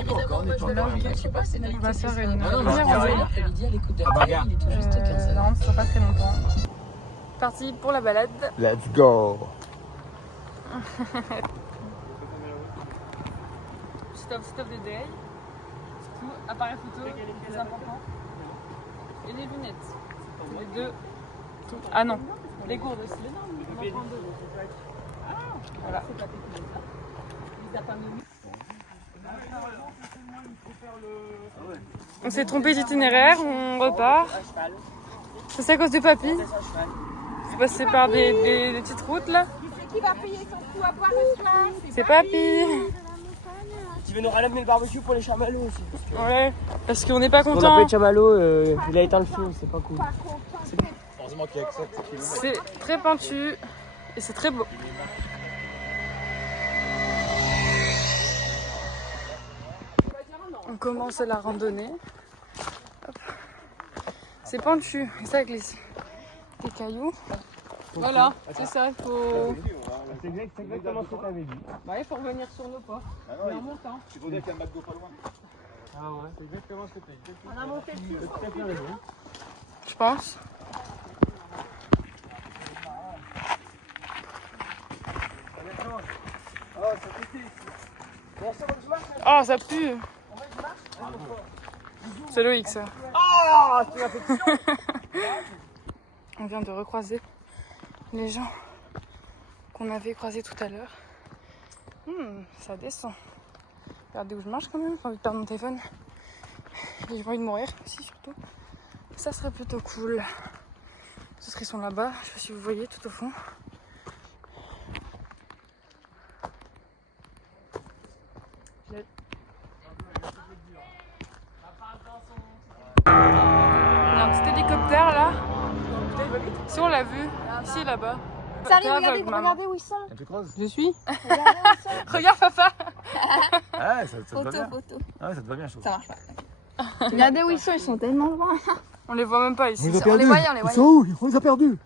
Évidemment, moi je vais leur dire que personnalité. On va se faire une Alors première randonnée. que Lydia, elle écoute de rien, il est tout juste 15 Non, ça sera pas très longtemps. Parti pour la balade. Let's go. Stop des deuils. C'est tout. Appareil photo, c'est important. Et les lunettes. C'est les deux. Ah non, les gourdes aussi. On en prend deux. Voilà. On s'est trompé d'itinéraire, on repart. C'est à cause de papy. C'est passé par des petites routes là. Qui va payer son coup à boire le soir? C'est papy. Tu veux nous rallumer le barbecue pour les chamallows aussi? Ouais, parce qu'on n'est pas On a content. pas de chamallows, il a éteint le feu, c'est pas cool. Heureusement qu'il y a que ça. C'est très pentu et c'est très beau. On commence la randonnée. Hop. C'est pentu, et ça avec les cailloux. Voilà, c'est ça, il faut... C'est exactement ce que t'avais dit. Bah, il faut revenir sur nos pas. Et en montant. Il faudrait qu'il y ait un McDo pas loin. Ah ouais, c'est exactement ce que t'as dit. On a monté le Tout à fait raison. Je pense. Oh, ça pue. C'est Loïc, ça. Ah, tu m'as fait On vient de recroiser les gens qu'on avait croisés tout à l'heure. Ça descend. Regardez où je marche quand même, j'ai envie de perdre mon téléphone. Et j'ai envie de mourir aussi surtout. Ça serait plutôt cool. Ce serait sont là-bas, je sais pas si vous voyez tout au fond. Il y a un petit hélicoptère là. Si on l'a vu, ici là-bas. Ça arrive, T'es aveugle, regardez, maman. regardez où ils sont. Tu creuses? Je suis. Regardez où ils sont. Regarde papa. Ah, ça te va Photo, bien. photo. Ah, ça te va bien, je trouve. Ça marche pas. Regardez où ils sont tellement loin. On les voit même pas ici. On les voyait, on les voyait. où? On les a perdus.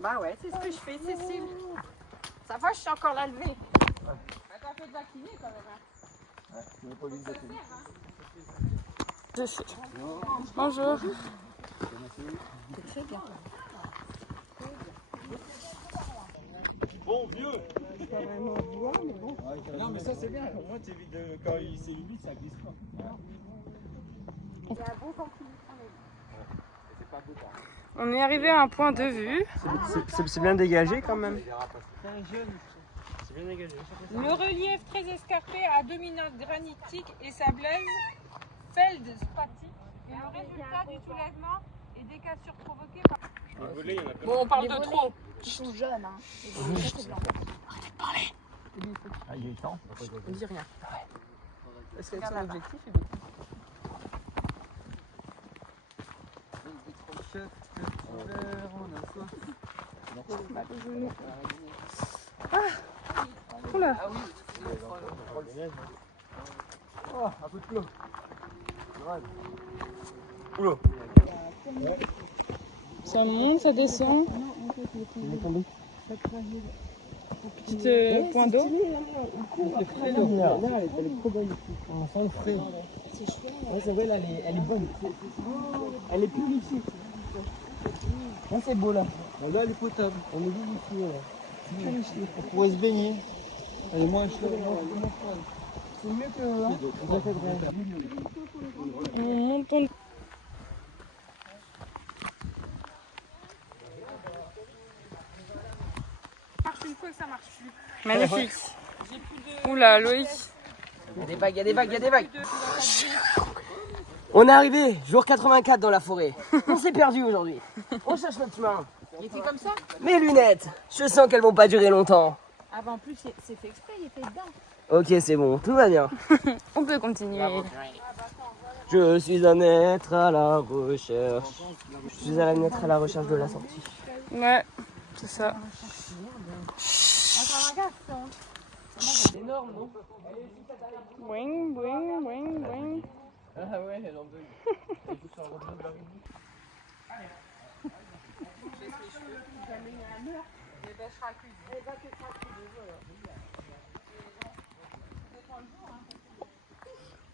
Bah ouais, c'est ce que je fais, Cécile. Ça va, je suis encore la levée. T'as fait de la kiné quand même. Je suis. Bonjour. C'est très bien. Bon, vieux. Non, mais ça, c'est bien. Au moins, t'évites de... quand c'est humide, ça glisse pas. On est arrivé à un point de vue. C'est bien dégagé quand même. C'est bien dégagé. Le relief très escarpé à dominante granitique et sablaise, feldspathique, et le résultat du soulèvement et des cassures provoquées par... Bon, on parle de trop. Ils sont jeunes, hein. Ils sont très blancs. Ah, il est temps. On dit rien. Parce qu'avec son objectif, il Oula. Oh, un peu de clos. Ça monte, ça descend. Petit point d'eau. Elle est trop bonne ici. On sent le frais. Ouais, c'est vrai, là, elle est bonne. Elle est purifiée. Là, c'est beau là. Bon, là, elle est potable. On est vite ici. On pourrait se baigner. Elle est moins chaude. C'est mieux que là. On monte on... marche une fois que ça marche plus. Magnifique. Oula, Loïc. Il y a des vagues, il y a des vagues, il y a des vagues. On est arrivé, jour 84 dans la forêt. On s'est perdu aujourd'hui. On cherche notre chemin. Il était comme ça? Mes lunettes, je sens qu'elles vont pas durer longtemps. Ah bah en plus, c'est fait exprès, il était dedans. Ok, c'est bon, tout va bien. On peut continuer. Je suis un être à la recherche. Je suis un être à la recherche de la sortie. Ouais, c'est ça. C'est énorme, non? Boing, boing, boing, boing. Ah ouais, elle en veut.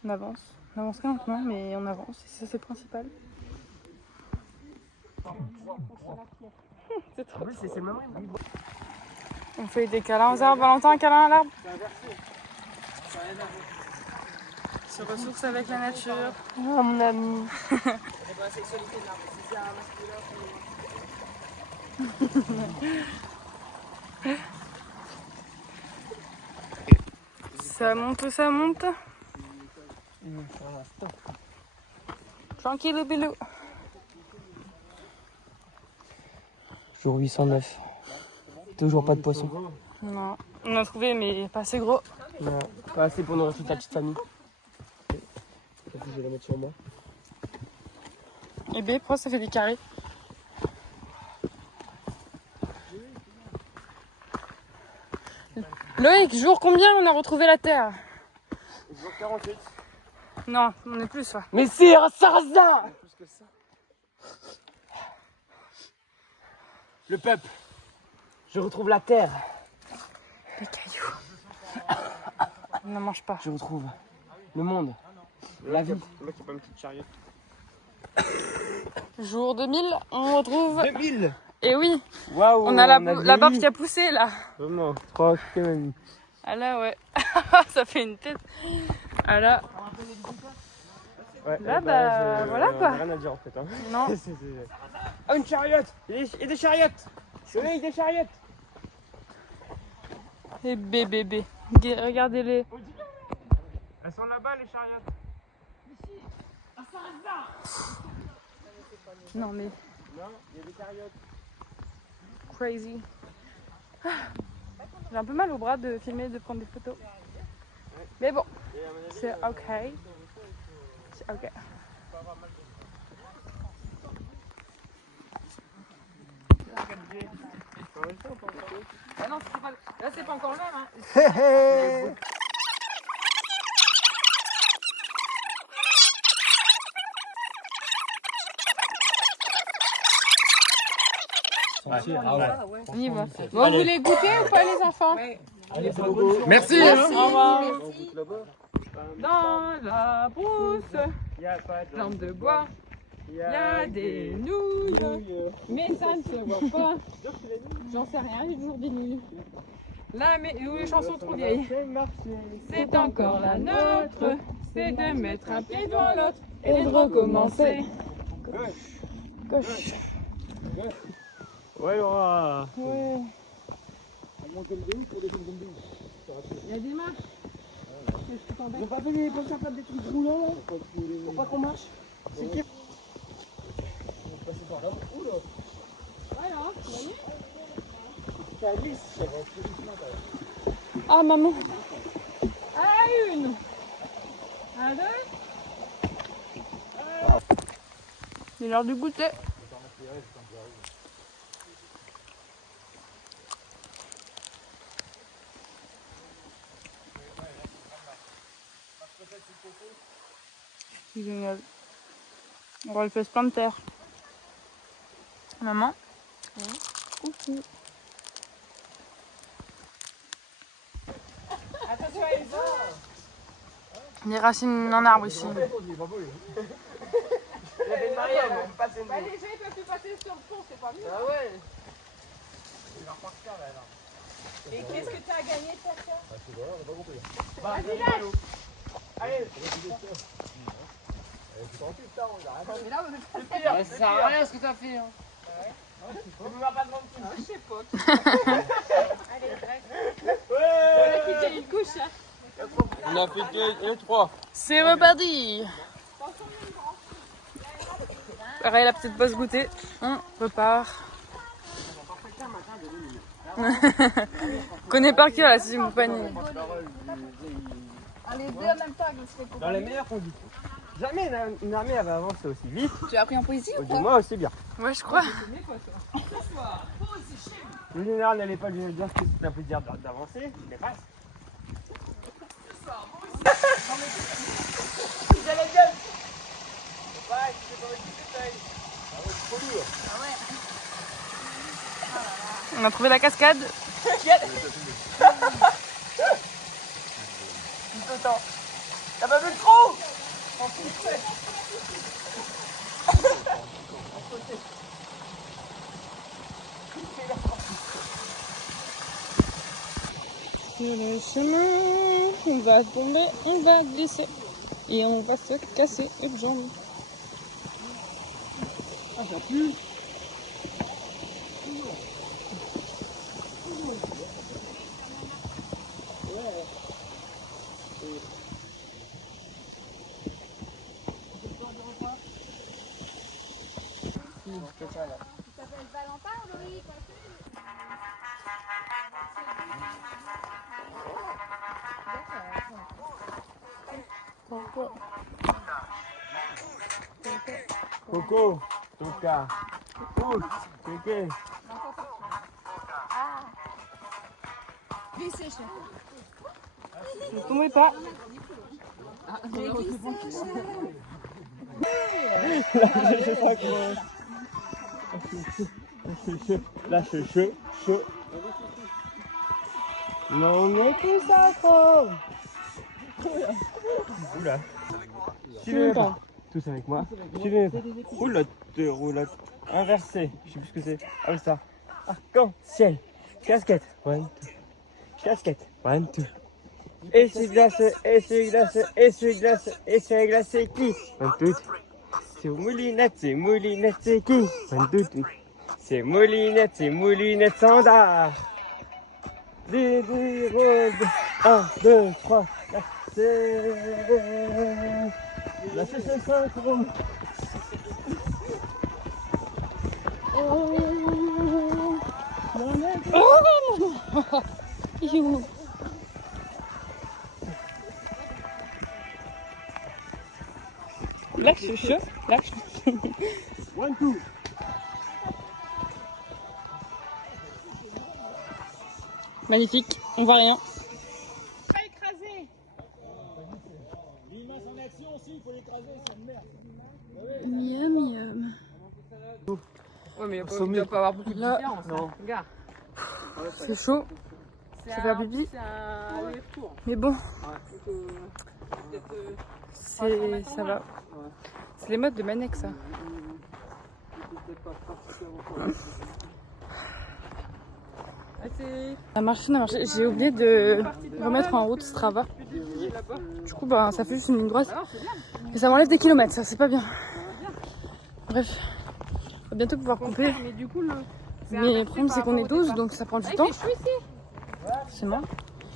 On avance très lentement, mais on avance, et ça c'est le principal. C'est trop. C'est le moment. On fait des câlins aux arbres. Valentin, un câlin à l'arbre. Se ressource avec la nature. Oh mon ami. Ça monte, ça monte. Tranquille, bilou. Jour 809. Toujours pas de poisson. Non, on a trouvé, mais pas assez gros. Non, pas assez pour nourrir toute la petite famille. Je vais la mettre sur moi. Et B, pourquoi ça fait des carrés? Loïc, jour combien on a retrouvé la Terre? Jour 48. Non, on est plus, ouais. Mais c'est un sarrasin. Plus que ça. Le peuple. Je retrouve la terre. Les cailloux. Ne mange pas. Je retrouve le monde. La vie. Le mec, il a pas une petite chariote. Jour 2000, on retrouve... 2000. Et oui, Waouh. on a la barbe qui a poussé, là. Vraiment, trop même. Ah là, ouais. Ça fait une tête. Ah là. Ouais, Là, bah, voilà, quoi. Rien à dire en fait. Hein. Non. Oh, une chariote. Il y a des chariotes. Oui, des chariotes. Et bébé. Regardez-les. Elles sont là-bas, les chariotes. Non, mais... Non, il y a des chariotes. Crazy. Ah. J'ai un peu mal au bras de filmer, de prendre des photos. Mais bon, c'est ok. C'est ok. Ah non, c'est pas... Là, c'est pas encore le même. Hein. On y va. Bon, vous voulez goûter ou pas, les enfants? Merci. Au revoir. Dans la brousse, lampe de bois, il y a des nouilles, mais ça ne se voit pas. J'en sais rien, j'ai toujours des nouilles. Là, mais où les chansons trop vieilles. C'est encore la nôtre, c'est de mettre un pied devant l'autre et de recommencer. Gauche. Ouais, Laura. Ouais. Il y a des marches. Ils ont pas fait des comme ça, pas des trucs roulants là. Faut pas qu'on marche. C'est qui? On va passer par là. Oula. Voilà, vous voyez? C'est un glisse, ça va être plus doucement quand même. Ah, maman. À une. À deux. C'est l'heure du goûter. C'est génial. On va le faire plein de terre. Maman. Coucou. Des racines en arbre ici. Il y avait une Marianne, on peut passer une. Bah, les gens ils peuvent plus passer sur le pont, c'est pas mieux. Ah ouais. Et qu'est-ce que tu as gagné de faire ça? Vas-y, lâche. Allez. Mais là, Ça sert à rien ce que t'as fait. Hein. On ne va pas devant le je sais pas. Allez, bref. Voilà qui tient une couche. Hein. On a fait les trois. C'est reparti. Pareil, la petite pause goûter. On repart. Connais par cœur la 6ème compagnie. Les deux en même temps, c'est dans les meilleures conditions. Jamais une armée avait avancé aussi vite. Tu as appris en poésie ou quoi? Moi aussi bien. Ouais, je crois. Le général n'allait pas lui dire que c'était un plaisir d'avancer, mais passe. J'allais bien. C'est pareil, tu fais dans les petits détails. Ah ouais, c'est trop lourd. Ah ouais. On a trouvé la cascade. Tout le temps. Y'a pas vu le trou. Sur le chemin, on va tomber, on va glisser. Et on va se casser une jambe. Ah, ça pue. Coco, Toka, Ouh, Kéké. Ne tombez pas. Lâche chaud. Non, mais tout ça, trop. Oula. Longtemps. Tous avec moi. Roulotte inversée. Je sais plus ce que c'est. Ah oui, ça. Arc-en-ciel. Casquette. 1, 2. Casquette. 1, 2. Essuie-glace qui 1, 2. C'est moulinette, c'est qui 1, 2. C'est moulinette standard. Des rôles. 1, 2, 3. Lâchez ce synchro. Lâche le chaud, lâche. 1, 2. Magnifique, on voit rien. Pas écrasé. L'image en action aussi, il faut l'écraser, c'est une merde. Miam miam. Ouais, mais il Sommet. ne doit pas avoir beaucoup de Là, différence. non. Hein. Regarde. C'est chaud, C'est Ça fait un pipi. C'est un aller-retour. mais bon, Donc, peut-être, ça va. C'est les modes de Manek, ça. Ça a marché. J'ai oublié de remettre en route Strava. Du coup, bah, ça fait juste une ligne droite. Et ça m'enlève des kilomètres, ça, c'est pas bien. Bref, on va bientôt pouvoir couper. Mais du coup, le. Mais le problème, c'est qu'on est 12, donc ça prend du temps. Il fait chaud ici. C'est moi.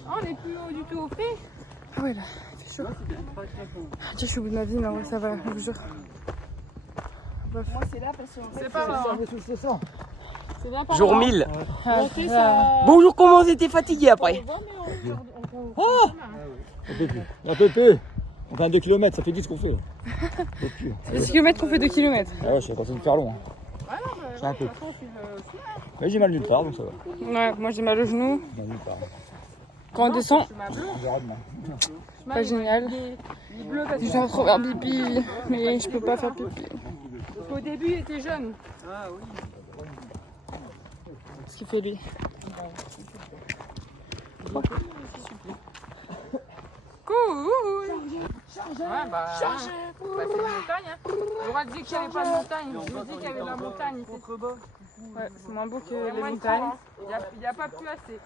Oh, on est plus haut du tout au fait. Ah ouais, là, il fait chaud. Tiens, je suis au bout de ma vie, mais en vrai, ça va, je vous jure. Bref. C'est pas grave. C'est bien par Jour là. 1000. Ah, On fait là. ça. Bonjour, comment vous étiez fatigué après? Oh La pépé. On fait 2 km, ça fait 10 qu'on fait là. C'est 10 km qu'on fait 2 km. Ah ouais, je suis passé de faire long. J'ai un peu. Mais j'ai mal nulle part donc ça va. Ouais, moi j'ai mal au genou. Mal nulle part. Quand on descend, On verra demain. pas génial. J'ai envie de trop faire pipi, mais je peux pas faire pipi. Au début, il était jeune. Ce qu'il fait lui. Cool. Ouais, bah. C'est une montagne. Hein. J'aurais dit qu'il n'y avait pas de montagne. Je me dis qu'il y avait de la montagne. Ouais, c'est moins beau que Il y a les moins de montagnes. courant. Il n'y a pas plus assez.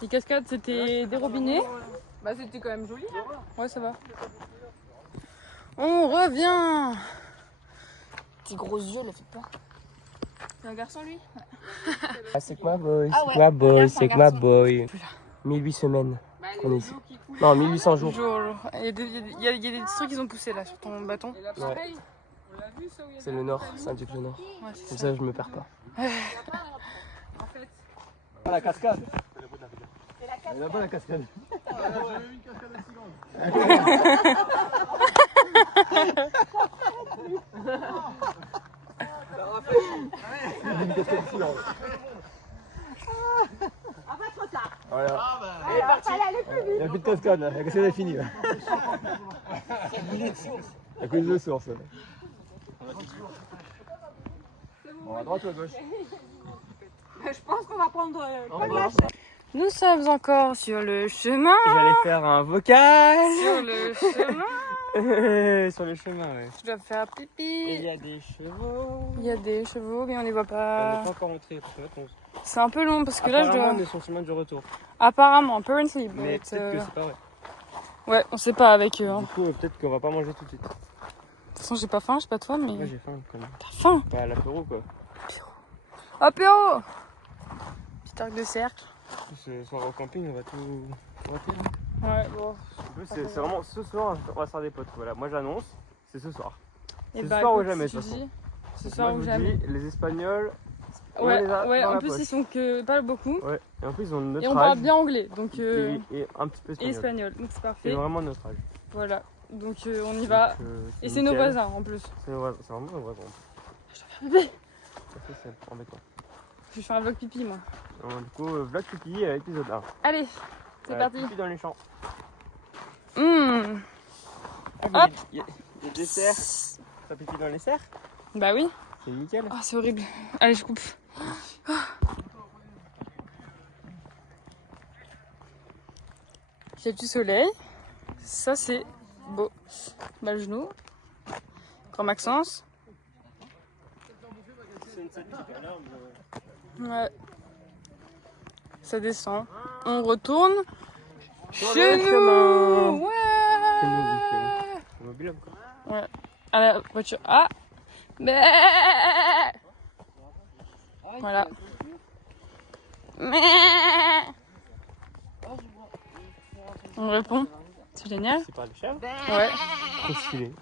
Les cascades, c'était des robinets. Bah, c'était quand même joli. Hein. Ouais, ça va. On revient. Tes gros yeux, le faites pas. C'est un garçon, lui. Ah, c'est quoi, boy? C'est quoi, boy? 1008 semaines. Bah, On est le ici. l'eau qui coule. Non, 1800 jours. Jour. Il y a des trucs qui ont poussé là sur ton bâton. Et là, pareil. On l'a vu, ça où il y a C'est de le la nord, montagne. Saint-Duc le Nord. Ouais, c'est Comme ça. ça, je me perds pas. En fait. Ah, la cascade. Il n'y a pas la cascade. Une cascade ici, là. Voilà. Il n'y a plus de cascade là, la cascade est finie là. Il n'y a que deux sources. Bon, à droite ou à gauche? Je pense qu'on va prendre pas de la Nous sommes encore sur le chemin. J'allais faire un vocal. Sur le chemin. Sur le chemin, ouais. Je dois faire Et il pipi. y a des chevaux. Il y a des chevaux, mais on les voit On pas. n'est pas encore rentré. Parce que là, C'est un peu long parce que là, je apparemment, dois. on est sur le chemin du retour. Apparemment, apparently. Mais but, peut-être que c'est pas vrai. Ouais, on sait pas avec eux. Hein. Du coup, peut-être qu'on va pas manger tout de suite. De toute façon, j'ai pas faim, je sais pas toi, mais. Moi, j'ai faim quand même. T'as faim? Pas à l'apéro, quoi. Apéro! Petit arc de cercle. Ce soir au camping, on va tout rater. Ouais, bon. C'est vraiment ce soir, on va se faire des potes. Voilà, moi j'annonce, c'est ce soir. Et Ce soir ou écoute, jamais, si de tu toute façon. dis, ce Donc soir moi, ou je vous jamais. dis, les Espagnols, on Ouais, les a ouais, dans en la plus, poche. ils sont que pas beaucoup. Ouais, et en plus, ils ont notre Et on âge. parle bien anglais, donc. Et un petit peu Et espagnol. espagnol, donc c'est C'est parfait. vraiment notre âge. Voilà, donc on y va. Donc, Et c'est nos nickel. voisins en plus. C'est nos voisins, c'est vraiment nos voisins. Bébé, Ça fait c'est embêtant. je vais faire un vlog pipi moi. Donc, du coup, vlog pipi, épisode 1. Allez, c'est parti. Pipi dans les champs. Hum. Hop. Il y a des cerfs. Ça pipi dans les cerfs. Bah oui. C'est nickel. Ah, c'est horrible. Allez, je coupe. Ah. Il y a du soleil. Ça, c'est beau. Mal genou. Grand Maxence. Ouais. Ça descend. On retourne chez le nous. chemin. Ouais. Chez nous, c'est mobile quoi. Ouais. À la voiture. Ah. Mais. Voilà. Mais. On répond. C'est génial. C'est pas le chien. Ouais. Trop stylé.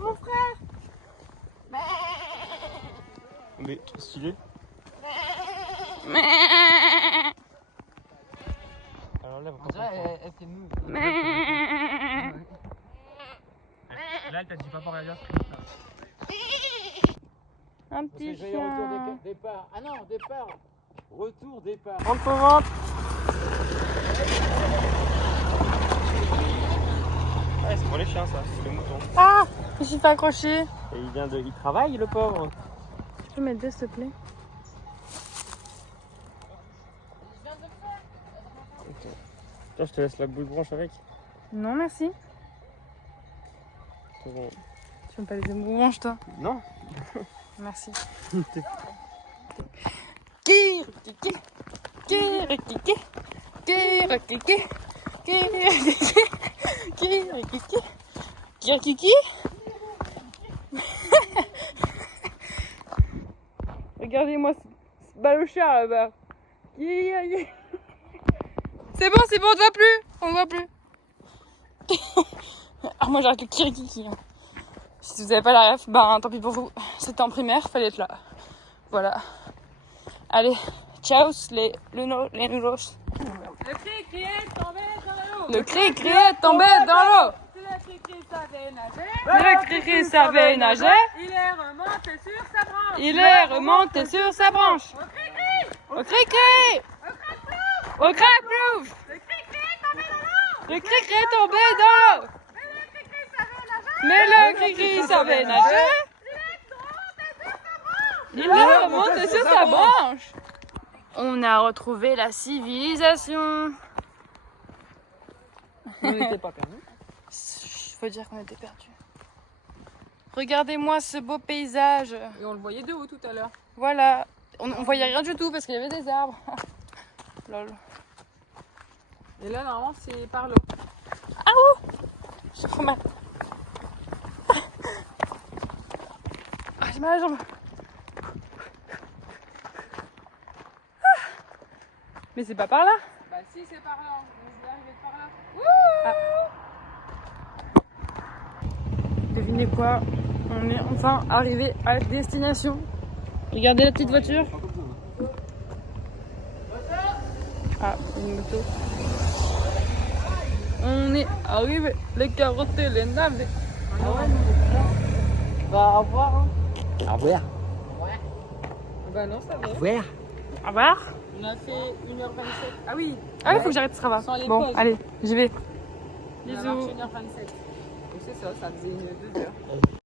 Mon frère. Mais trop stylé. Alors là, on va Elle fait mou. Là, elle t'a dit pas pour rien. Un petit chien. Départ. Ah non, départ. Retour, départ. Rentre au ventre. Ouais, c'est pour les chiens ça, c'est le mouton. Ah, je suis pas accrochée. Et il travaille le pauvre. Tu peux mettre deux s'il te plaît. Tiens, je te laisse la boule de branche avec. Non, merci. C'est bon. Tu veux pas les mange toi. Non. Merci. T'es- Kirikiki, kirikiki, kirikiki, kirikiki, kirikiki, kirikiki. Regardez-moi ce balochard là-bas. C'est bon, on ne voit plus. On ne voit plus. Ah, moi j'arrête le kirikiki. Hein. Si vous n'avez pas la ref, ben tant pis pour vous. C'était en primaire, fallait être là. Voilà. Allez, ciao les nounos. Le cri-cri est tombé dans l'eau. Le cri-cri est tombé dans l'eau. Le cri-cri savait nager. Le cri-cri savait nager. Il est remonté sur sa branche. Il est remonté sur sa branche. Au cri-cri. Au cri-cri. Au crac-plouf. Le cri-cri est tombé dans l'eau. Le cri-cri est tombé dans l'eau. Mais le cri-cri savait nager. Il est remonté sur sa branche. On a retrouvé la civilisation. On n'était pas perdu. Je veux dire qu'on était perdus. Regardez-moi ce beau paysage. Et on le voyait de haut tout à l'heure. Voilà. On voyait rien du tout parce qu'il y avait des arbres. Lol. Et là, normalement, c'est par l'eau. J'ai trop mal. Ah, j'ai mal à la jambe. Mais c'est pas par là. Bah si, c'est par là. On est arrivé par là. Devinez quoi? On est enfin arrivé à destination. Regardez la petite voiture. Ah, une moto. On est arrivé, les carottes et les navets. Bah, au revoir. Hein. Au revoir. Bah non, ça va. Au revoir. Au revoir. On a fait 1h27. Ah oui, Ah oui, faut que j'arrête ce travail. Sans les Bon, pauses. allez, j'y vais. on a Bisous. marché 1h27. Donc c'est ça, ça faisait 2 heures.